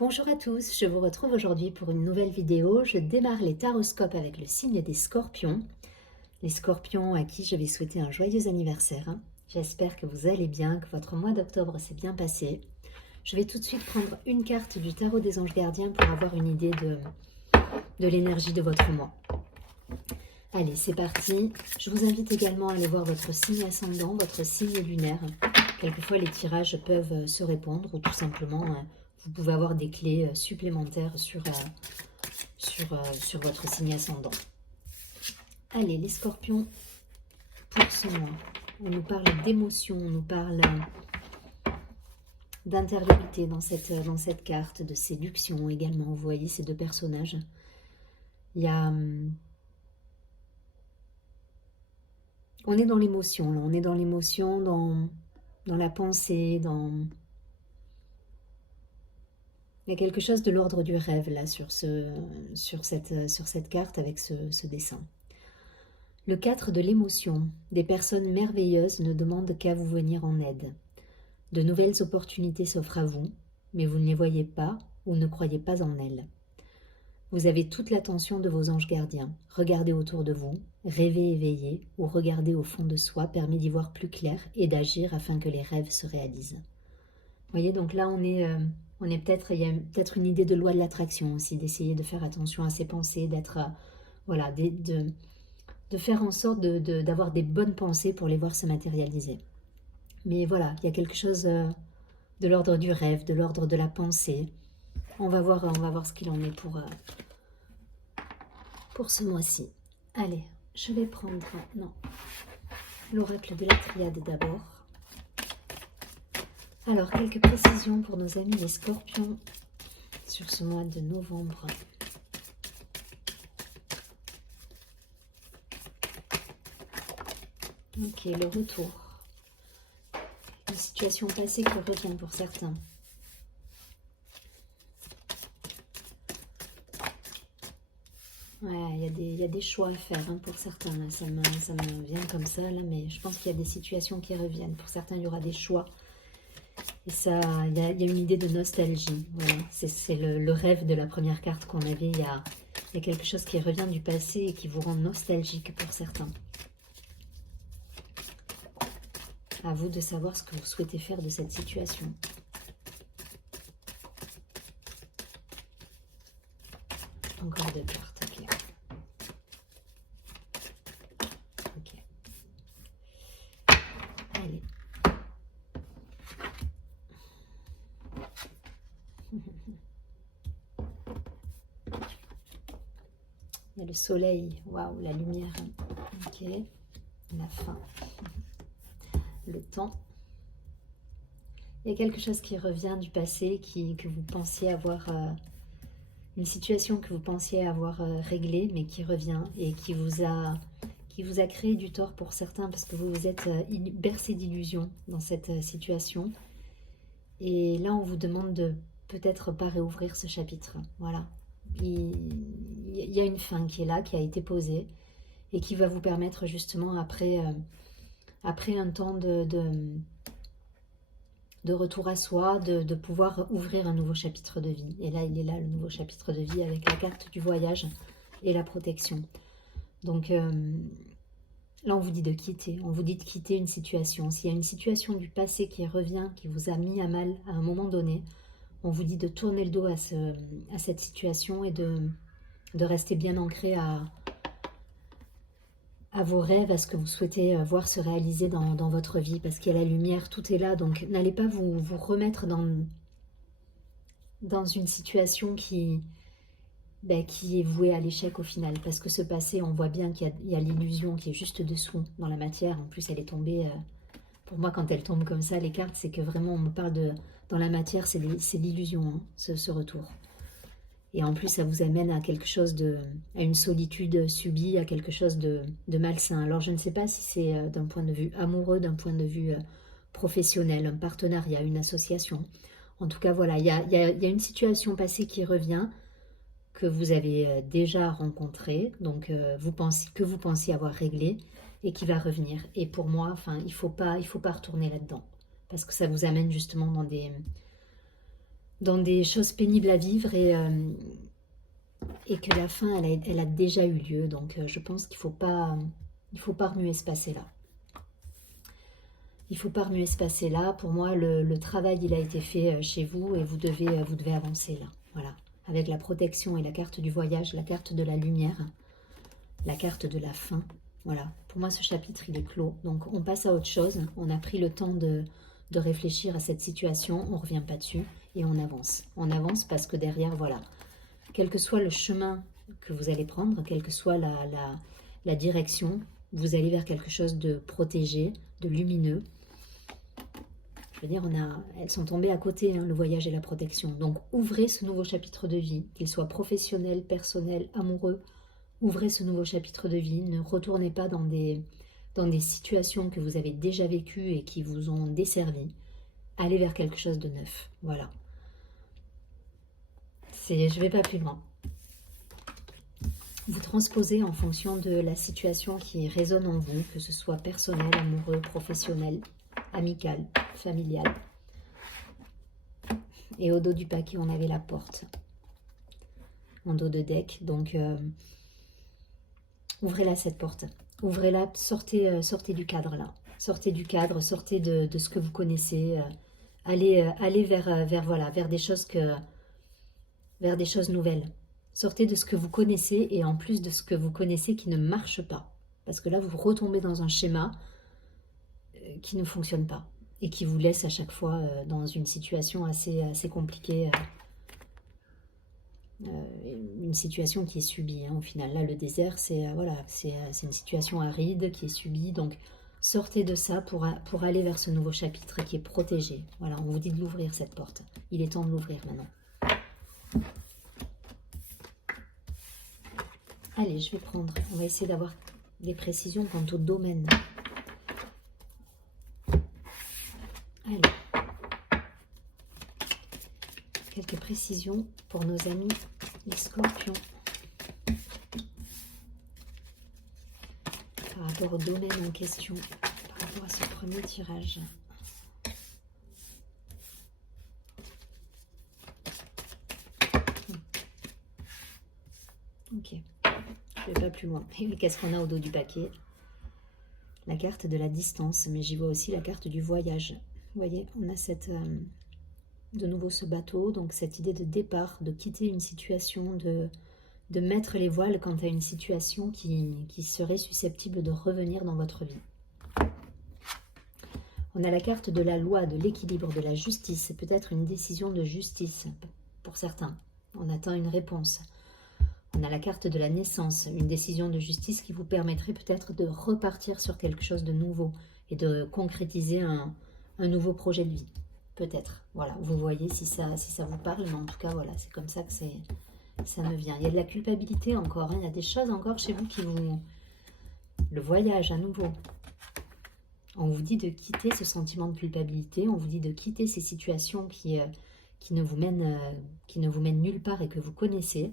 Bonjour à tous, je vous retrouve aujourd'hui pour une nouvelle vidéo. Je démarre les taroscopes avec le signe des scorpions. Les scorpions à qui je vais souhaiter un joyeux anniversaire. J'espère que vous allez bien, que votre mois d'octobre s'est bien passé. Je vais tout de suite prendre une carte du tarot des anges gardiens pour avoir une idée de l'énergie de votre mois. Allez, c'est parti. Je vous invite également à aller voir votre signe ascendant, votre signe lunaire. Quelquefois, les tirages peuvent se répondre ou tout simplement, vous pouvez avoir des clés supplémentaires sur votre signe ascendant. Allez, les scorpions, pour ce mois, on nous parle d'émotion, on nous parle d'intériorité dans cette carte, de séduction également. Vous voyez ces deux personnages. Il y a... on est dans l'émotion, là. On est dans l'émotion, dans la pensée, il y a quelque chose de l'ordre du rêve là sur cette carte avec ce dessin. Le 4 de l'émotion. Des personnes merveilleuses ne demandent qu'à vous venir en aide. De nouvelles opportunités s'offrent à vous, mais vous ne les voyez pas ou ne croyez pas en elles. Vous avez toute l'attention de vos anges gardiens. Regardez autour de vous, rêver éveillé ou regarder au fond de soi permet d'y voir plus clair et d'agir afin que les rêves se réalisent. Vous voyez, donc là il y a peut-être une idée de loi de l'attraction aussi, d'essayer de faire attention à ses pensées, d'être, voilà, de faire en sorte d'avoir des bonnes pensées pour les voir se matérialiser. Mais voilà, il y a quelque chose de l'ordre du rêve, de l'ordre de la pensée. On va voir ce qu'il en est pour ce mois-ci. Allez, je vais prendre l'oracle de la triade d'abord. Alors, quelques précisions pour nos amis les scorpions sur ce mois de novembre. Ok, le retour. Une situation passée qui revient pour certains. Ouais, il y a des choix à faire pour certains. Là. Ça me vient comme ça, là, mais je pense qu'il y a des situations qui reviennent. Pour certains, il y aura des choix. Et ça, il y a une idée de nostalgie. Voilà. C'est le rêve de la première carte qu'on avait. Il y a quelque chose qui revient du passé et qui vous rend nostalgique pour certains. À vous de savoir ce que vous souhaitez faire de cette situation. Encore deux cartes, ok. Ok. Allez. Il y a le soleil, waouh, la lumière. Ok. La fin. Le temps. Il y a quelque chose qui revient du passé que vous pensiez avoir, une situation que vous pensiez avoir réglée, mais qui revient et qui vous a créé du tort pour certains parce que vous vous êtes bercé d'illusions dans cette situation. Et là, on vous demande de peut-être pas réouvrir ce chapitre. Voilà. Il y a une fin qui est là, qui a été posée et qui va vous permettre justement après un temps de retour à soi, de pouvoir ouvrir un nouveau chapitre de vie. Et là, il est là, le nouveau chapitre de vie, avec la carte du voyage et la protection. Donc, là, on vous dit de quitter. On vous dit de quitter une situation. S'il y a une situation du passé qui revient, qui vous a mis à mal à un moment donné, on vous dit de tourner le dos à cette situation et de rester bien ancré à vos rêves, à ce que vous souhaitez voir se réaliser dans votre vie, parce qu'il y a la lumière, tout est là, donc n'allez pas vous remettre dans une situation qui est vouée à l'échec au final, parce que ce passé, on voit bien qu'il y a l'illusion qui est juste dessous dans la matière. En plus, elle est tombée, pour moi, quand elle tombe comme ça, les cartes, c'est que vraiment, on me parle dans la matière, c'est l'illusion, ce retour. Et en plus, ça vous amène à quelque chose à une solitude subie, à quelque chose de malsain. Alors, je ne sais pas si c'est d'un point de vue amoureux, d'un point de vue professionnel, un partenariat, une association. En tout cas, voilà, il y a une situation passée qui revient, que vous avez déjà rencontrée, donc que vous pensiez avoir réglé, et qui va revenir. Et pour moi, il faut pas retourner là-dedans, parce que ça vous amène justement dans des choses pénibles à vivre et que la fin, elle a déjà eu lieu. Donc je pense qu'il ne faut pas remuer ce passé-là. Il ne faut pas remuer ce passé-là. Pour moi, le travail, il a été fait chez vous et vous devez avancer là. Voilà. Avec la protection et la carte du voyage, la carte de la lumière, la carte de la fin. Voilà. Pour moi, ce chapitre, il est clos. Donc, on passe à autre chose. On a pris le temps de réfléchir à cette situation. On ne revient pas dessus et on avance. On avance parce que derrière, voilà, quel que soit le chemin que vous allez prendre, quelle que soit la direction, vous allez vers quelque chose de protégé, de lumineux. Je veux dire, elles sont tombées à côté, hein, le voyage et la protection. Donc, ouvrez ce nouveau chapitre de vie, qu'il soit professionnel, personnel, amoureux. Ouvrez ce nouveau chapitre de vie. Ne retournez pas dans des situations que vous avez déjà vécues et qui vous ont desservi. Allez vers quelque chose de neuf. Voilà. Je ne vais pas plus loin. Vous transposez en fonction de la situation qui résonne en vous, que ce soit personnel, amoureux, professionnel, amical, familial. Et au dos du paquet, on avait la porte. En dos de deck. Donc, ouvrez-la cette porte. Ouvrez-la, sortez du cadre là. Sortez du cadre, sortez de ce que vous connaissez. Allez vers des choses nouvelles. Sortez de ce que vous connaissez et en plus de ce que vous connaissez qui ne marche pas. Parce que là, vous retombez dans un schéma qui ne fonctionne pas et qui vous laisse à chaque fois dans une situation assez compliquée. Une situation qui est subie, hein, au final. Là, le désert, c'est une situation aride qui est subie. Donc, sortez de ça pour aller vers ce nouveau chapitre qui est protégé. Voilà, on vous dit de l'ouvrir, cette porte. Il est temps de l'ouvrir maintenant. Allez, je vais prendre. On va essayer d'avoir des précisions quant au domaine. Allez. Quelques précisions pour nos amis les scorpions. Par rapport au domaine en question, par rapport à ce premier tirage. Ok, je vais pas plus loin. Et qu'est-ce qu'on a au dos du paquet? La carte de la distance, mais j'y vois aussi la carte du voyage. Vous voyez, on a de nouveau ce bateau, donc cette idée de départ, de quitter une situation, de mettre les voiles quant à une situation qui serait susceptible de revenir dans votre vie. On a la carte de la loi, de l'équilibre, de la justice. C'est peut-être une décision de justice pour certains. On attend une réponse. On a la carte de la naissance, une décision de justice qui vous permettrait peut-être de repartir sur quelque chose de nouveau et de concrétiser un nouveau projet de vie. Peut-être. Voilà, vous voyez si ça vous parle, mais en tout cas, voilà, c'est comme ça que ça me vient. Il y a de la culpabilité encore, hein, il y a des choses encore chez vous qui vous... Le voyage à nouveau. On vous dit de quitter ce sentiment de culpabilité, on vous dit de quitter ces situations qui ne vous mènent nulle part et que vous connaissez,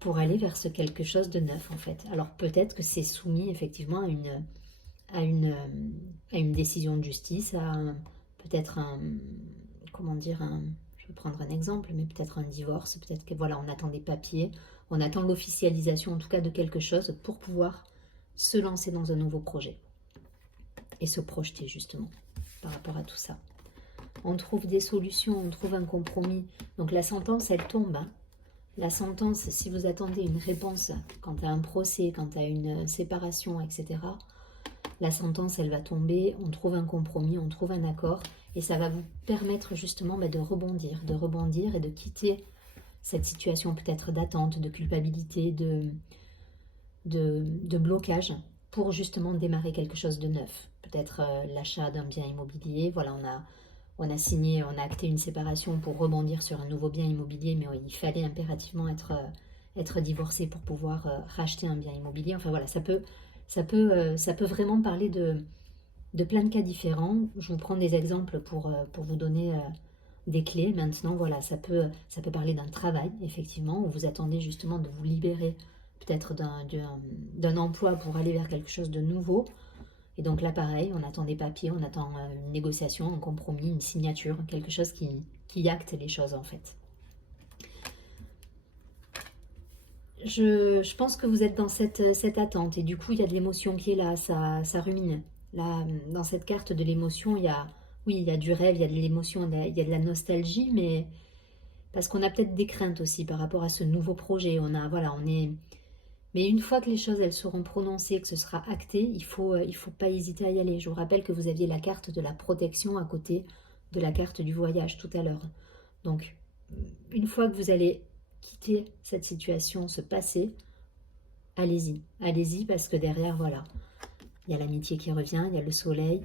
pour aller vers quelque chose de neuf en fait. Alors peut-être que c'est soumis effectivement à une décision de justice, à peut-être je vais prendre un exemple, mais peut-être un divorce, peut-être que voilà, on attend des papiers, on attend l'officialisation en tout cas de quelque chose pour pouvoir se lancer dans un nouveau projet et se projeter justement par rapport à tout ça. On trouve des solutions, on trouve un compromis. Donc la sentence, elle tombe. Hein. La sentence, si vous attendez une réponse quant à un procès, quant à une séparation, etc., la sentence, elle va tomber, on trouve un compromis, on trouve un accord, et ça va vous permettre justement de rebondir et de quitter cette situation peut-être d'attente, de culpabilité, de blocage, pour justement démarrer quelque chose de neuf. Peut-être l'achat d'un bien immobilier, voilà, on a signé, on a acté une séparation pour rebondir sur un nouveau bien immobilier, mais il fallait impérativement être divorcé pour pouvoir racheter un bien immobilier. Enfin voilà, ça peut vraiment parler de plein de cas différents. Je vous prends des exemples pour vous donner des clés. Maintenant, voilà, ça peut parler d'un travail, effectivement, où vous attendez justement de vous libérer peut-être d'un emploi pour aller vers quelque chose de nouveau. Et donc là, pareil, on attend des papiers, on attend une négociation, un compromis, une signature, quelque chose qui qui acte les choses en fait. Je pense que vous êtes dans cette attente et du coup il y a de l'émotion qui est là, ça rumine. Là, dans cette carte de l'émotion, oui, il y a du rêve, il y a de l'émotion, il y a de la nostalgie, mais parce qu'on a peut-être des craintes aussi par rapport à ce nouveau projet. Voilà, mais une fois que les choses elles seront prononcées, que ce sera acté, il faut pas hésiter à y aller. Je vous rappelle que vous aviez la carte de la protection à côté de la carte du voyage tout à l'heure. Donc, une fois que vous allez quitter cette situation, ce passé, allez-y. Allez-y parce que derrière, voilà, il y a l'amitié qui revient, il y a le soleil.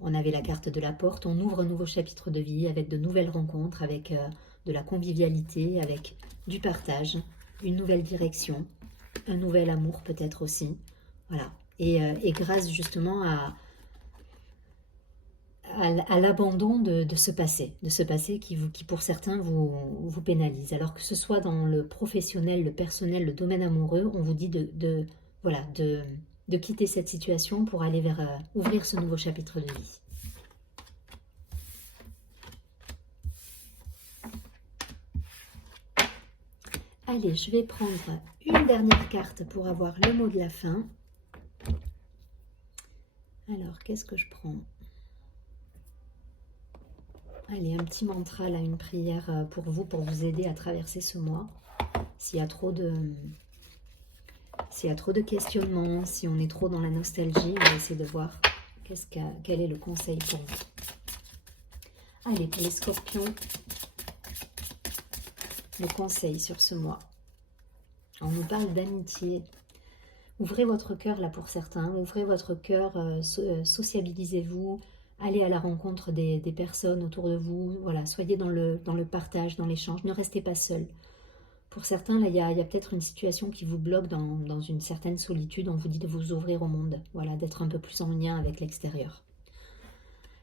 On avait la carte de la porte, on ouvre un nouveau chapitre de vie avec de nouvelles rencontres, avec de la convivialité, avec du partage, une nouvelle direction, un nouvel amour peut-être aussi. Voilà. Et grâce justement à l'abandon de ce passé qui pour certains vous pénalise. Alors que ce soit dans le professionnel, le personnel, le domaine amoureux, on vous dit voilà, de quitter cette situation pour aller vers ouvrir ce nouveau chapitre de vie. Allez, je vais prendre une dernière carte pour avoir le mot de la fin. Alors, qu'est-ce que je prends? Allez, un petit mantra, là, une prière pour vous aider à traverser ce mois. S'il y a trop de questionnements, si on est trop dans la nostalgie, on va essayer de voir quel est le conseil pour vous. Allez, pour les scorpions, le conseil sur ce mois. On nous parle d'amitié. Ouvrez votre cœur là pour certains, ouvrez votre cœur, sociabilisez-vous, allez à la rencontre des personnes autour de vous, voilà, soyez dans le partage, dans l'échange, ne restez pas seul. Pour certains, là, il y a peut-être une situation qui vous bloque dans une certaine solitude, on vous dit de vous ouvrir au monde, voilà, d'être un peu plus en lien avec l'extérieur.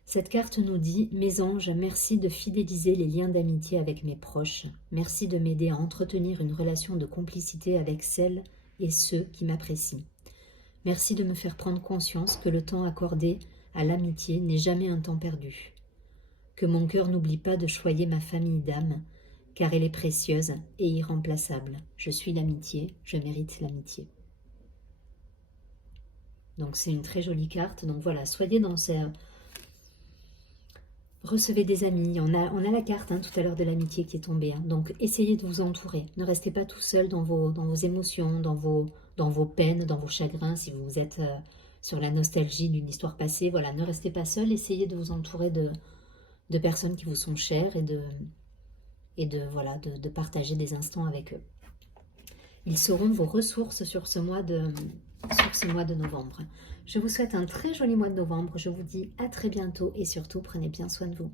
Cette carte nous dit « Mes anges, merci de fidéliser les liens d'amitié avec mes proches. Merci de m'aider à entretenir une relation de complicité avec celles et ceux qui m'apprécient. Merci de me faire prendre conscience que le temps accordé à l'amitié n'est jamais un temps perdu. Que mon cœur n'oublie pas de choyer ma famille d'âme, car elle est précieuse et irremplaçable. Je suis l'amitié, je mérite l'amitié. » Donc c'est une très jolie carte. Donc voilà, soyez dans ces... Recevez des amis, on a la carte tout à l'heure de l'amitié qui est tombée. Donc essayez de vous entourer. Ne restez pas tout seul dans vos émotions, dans vos peines, dans vos chagrins. Si vous êtes sur la nostalgie d'une histoire passée, voilà, ne restez pas seul. Essayez de vous entourer de personnes qui vous sont chères et de partager des instants avec eux. Ils seront vos ressources sur ce mois de novembre. Je vous souhaite un très joli mois de novembre. Je vous dis à très bientôt et surtout, prenez bien soin de vous.